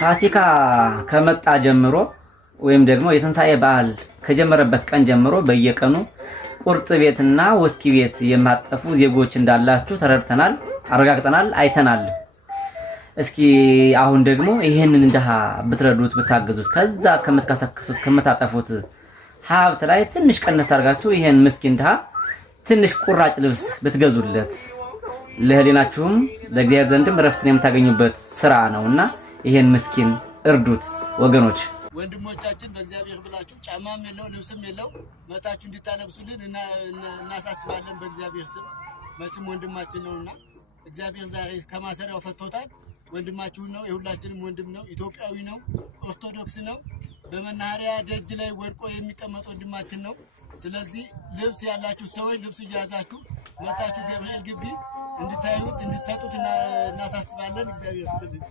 ፋሲካ ከመጣ ጀምሮ ወይም ደግሞ የትንሳኤ በዓል ከጀመረበት ቀን ጀምሮ በየቀኑ ቁርጥ ቤትና ውስኪ ቤት የማጠፉ ዜጎች እንዳላችሁ ተረድተናል፣ አረጋግጠናል፣ አይተናል። እስኪ አሁን ደግሞ ይሄንን እንደሃ ብትረዱት ብታገዙት ከዛ ከመትካሰከሱት ከመታጠፉት ሀብት ላይ ትንሽ ቀነስ አድርጋችሁ ይሄን ምስኪን እንደሃ ትንሽ ቁራጭ ልብስ ብትገዙለት ለህሊናችሁም ለእግዚአብሔር ዘንድም ረፍትን የምታገኙበት ስራ ነውና ይሄን ምስኪን እርዱት ወገኖች። ወንድሞቻችን በእግዚአብሔር ብላችሁ ጫማም የለው ልብስም የለው መታችሁ እንድታለብሱልን እናሳስባለን በእግዚአብሔር ስም። መቼም ወንድማችን ነውና እግዚአብሔር ዛሬ ከማሰሪያው ፈቶታል። ወንድማችሁ ነው፣ የሁላችንም ወንድም ነው፣ ኢትዮጵያዊ ነው፣ ኦርቶዶክስ ነው። በመናኸሪያ ደጅ ላይ ወድቆ የሚቀመጥ ወንድማችን ነው። ስለዚህ ልብስ ያላችሁ ሰዎች ልብስ እያዛችሁ መታችሁ ገብርኤል ግቢ እንድታዩት እንድትሰጡት እናሳስባለን። እግዚአብሔር ይስጥልን።